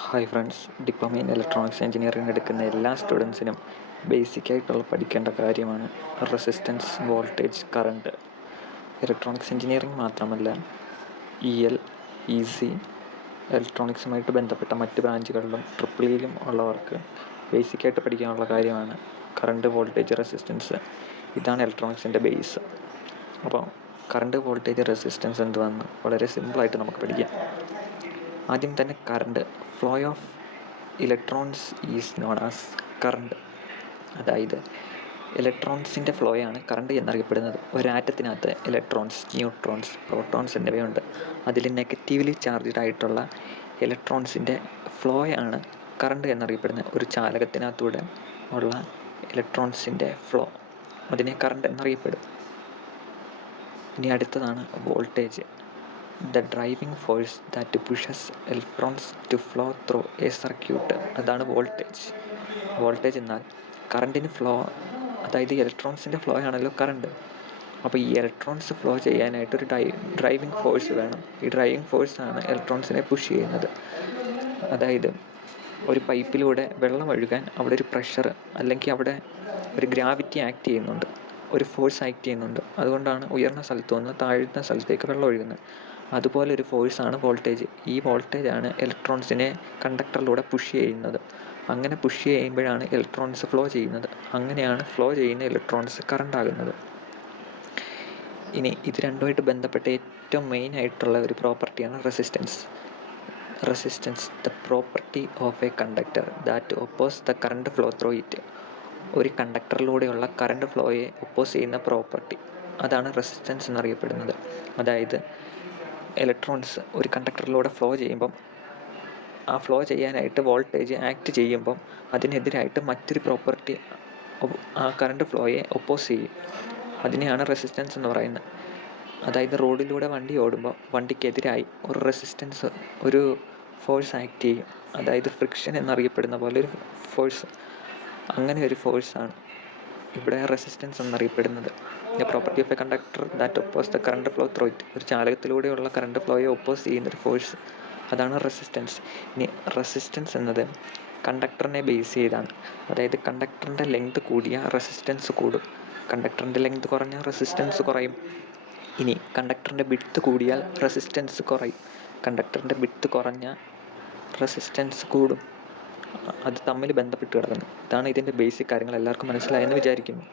Hi friends, diploma in electronics engineering എടുക്കുന്ന എല്ലാ സ്റ്റുഡൻസിനും ബേസിക്കായിട്ടുള്ള പഠിക്കേണ്ട കാര്യമാണ് resistance, voltage, current. Electronics engineering മാത്രമല്ല, EL, EC, ഇലക്ട്രോണിക്സുമായിട്ട് ബന്ധപ്പെട്ട മറ്റ് ബ്രാഞ്ചുകളിലും ട്രിപ്പിളിയിലും ഉള്ളവർക്ക് ബേസിക്കായിട്ട് പഠിക്കാനുള്ള കാര്യമാണ് കറണ്ട്, വോൾട്ടേജ്, റെസിസ്റ്റൻസ്. ഇതാണ് ഇലക്ട്രോണിക്സിൻ്റെ ബേസ്. അപ്പോൾ കറണ്ട്, വോൾട്ടേജ്, റെസിസ്റ്റൻസ് എന്തുവാന്ന് വളരെ സിമ്പിളായിട്ട് നമുക്ക് പഠിക്കാം. ആദ്യം തന്നെ current, flow of electrons is known as current. അതായത് ഇലക്ട്രോൺസിൻ്റെ ഫ്ലോയാണ് കറണ്ട് എന്നറിയപ്പെടുന്നത്. ഒരാറ്റത്തിനകത്ത് ഇലക്ട്രോൺസ്, ന്യൂട്രോൺസ്, പ്രോട്ടോൺസ് എന്നിവയുണ്ട്. അതിൽ നെഗറ്റീവ്ലി ചാർജ്ഡ് ആയിട്ടുള്ള ഇലക്ട്രോൺസിൻ്റെ ഫ്ലോയാണ് കറണ്ട് എന്നറിയപ്പെടുന്നത്. ഒരു ചാലകത്തിനകത്തൂടെ ഉള്ള ഇലക്ട്രോൺസിൻ്റെ ഫ്ലോ, അതിനെ കറണ്ട് എന്നറിയപ്പെടും. ഇനി അടുത്തതാണ് voltage. The driving force that pushes electrons to flow through a circuit. അതാണ് വോൾട്ടേജ്. വോൾട്ടേജ് എന്നാൽ കറണ്ടിന് ഫ്ലോ, അതായത് ഇലക്ട്രോൺസിൻ്റെ ഫ്ലോ ആണല്ലോ കറണ്ട്. അപ്പോൾ ഈ ഇലക്ട്രോൺസ് ഫ്ലോ ചെയ്യാനായിട്ടൊരു ഡ്രൈവിംഗ് ഫോഴ്സ് വേണം. ഈ ഡ്രൈവിംഗ് ഫോഴ്സാണ് ഇലക്ട്രോൺസിനെ പുഷ് ചെയ്യുന്നത്. അതായത് ഒരു പൈപ്പിലൂടെ വെള്ളം ഒഴുകാൻ അവിടെ ഒരു പ്രഷർ അല്ലെങ്കിൽ അവിടെ ഒരു ഗ്രാവിറ്റി ആക്ട് ചെയ്യുന്നുണ്ട്, ഒരു ഫോഴ്സ് ആക്ട് ചെയ്യുന്നുണ്ട്. അതുകൊണ്ടാണ് ഉയർന്ന സ്ഥലത്തു നിന്ന് താഴ്ന്ന സ്ഥലത്തേക്ക് വെള്ളം ഒഴുകുന്നത്. അതുപോലെ ഒരു ഫോഴ്സാണ് വോൾട്ടേജ്. ഈ വോൾട്ടേജാണ് ഇലക്ട്രോൺസിനെ കണ്ടക്ടറിലൂടെ പുഷ് ചെയ്യുന്നത്. അങ്ങനെ പുഷ് ചെയ്യുമ്പോഴാണ് ഇലക്ട്രോൺസ് ഫ്ലോ ചെയ്യുന്നത്. അങ്ങനെയാണ് ഫ്ലോ ചെയ്യുന്ന ഇലക്ട്രോൺസ് കറണ്ട് ആകുന്നത്. ഇനി ഇത് രണ്ടുമായിട്ട് ബന്ധപ്പെട്ട ഏറ്റവും മെയിൻ ആയിട്ടുള്ള ഒരു പ്രോപ്പർട്ടിയാണ് resistance. Resistance, the property of A conductor that oppose the current flow through it. ഒരു കണ്ടക്ടറിലൂടെയുള്ള കറണ്ട് ഫ്ലോയെ ഒപ്പോസ് ചെയ്യുന്ന പ്രോപ്പർട്ടി, അതാണ് റെസിസ്റ്റൻസ് എന്നറിയപ്പെടുന്നത്. അതായത് ഇലക്ട്രോൺസ് ഒരു കണ്ടക്ടറിലൂടെ ഫ്ലോ ചെയ്യുമ്പം ആ ഫ്ലോ ചെയ്യാനായിട്ട് വോൾട്ടേജ് ആക്ട് ചെയ്യുമ്പം അതിനെതിരായിട്ട് മറ്റൊരു പ്രോപ്പർട്ടി ആ കറണ്ട് ഫ്ലോയെ ഒപ്പോസ് ചെയ്യും. അതിനെയാണ് റെസിസ്റ്റൻസ് എന്ന് പറയുന്നത്. അതായത് റോഡിലൂടെ വണ്ടി ഓടുമ്പോൾ വണ്ടിക്കെതിരായി ഒരു റെസിസ്റ്റൻസ്, ഒരു ഫോഴ്സ് ആക്ട് ചെയ്യും. അതായത് ഫ്രിക്ഷൻ എന്നറിയപ്പെടുന്ന പോലെ ഒരു ഫോഴ്സ്. അങ്ങനെ ഒരു ഫോഴ്സാണ് ഇവിടെ റെസിസ്റ്റൻസ് എന്നറിയപ്പെടുന്നത്. The property of A conductor that oppose the current flow through it. ഒരു ചാലകത്തിലൂടെയുള്ള കറണ്ട് ഫ്ലോയെ ഒപ്പോസ് ചെയ്യുന്നൊരു ഫോഴ്സ്, അതാണ് റെസിസ്റ്റൻസ്. ഇനി റെസിസ്റ്റൻസ് എന്നത് കണ്ടക്ടറിനെ ബേസ് ചെയ്താണ്. അതായത് കണ്ടക്ടറിൻ്റെ ലെങ്ത് കൂടിയാൽ റെസിസ്റ്റൻസ് കൂടും, കണ്ടക്ടറിൻ്റെ ലെങ്ത് കുറഞ്ഞാൽ റെസിസ്റ്റൻസ് കുറയും. ഇനി കണ്ടക്ടറിൻ്റെ വിഡ്ത്ത് കൂടിയാൽ റെസിസ്റ്റൻസ് കുറയും, കണ്ടക്ടറിൻ്റെ വിഡ്ത്ത് കുറഞ്ഞാൽ റെസിസ്റ്റൻസ് കൂടും. അത് തമ്മിൽ ബന്ധപ്പെട്ട് കിടക്കുന്നു. ഇതാണ് ഇതിൻ്റെ ബേസിക് കാര്യങ്ങൾ. എല്ലാവർക്കും മനസ്സിലായെന്ന് വിചാരിക്കുന്നു.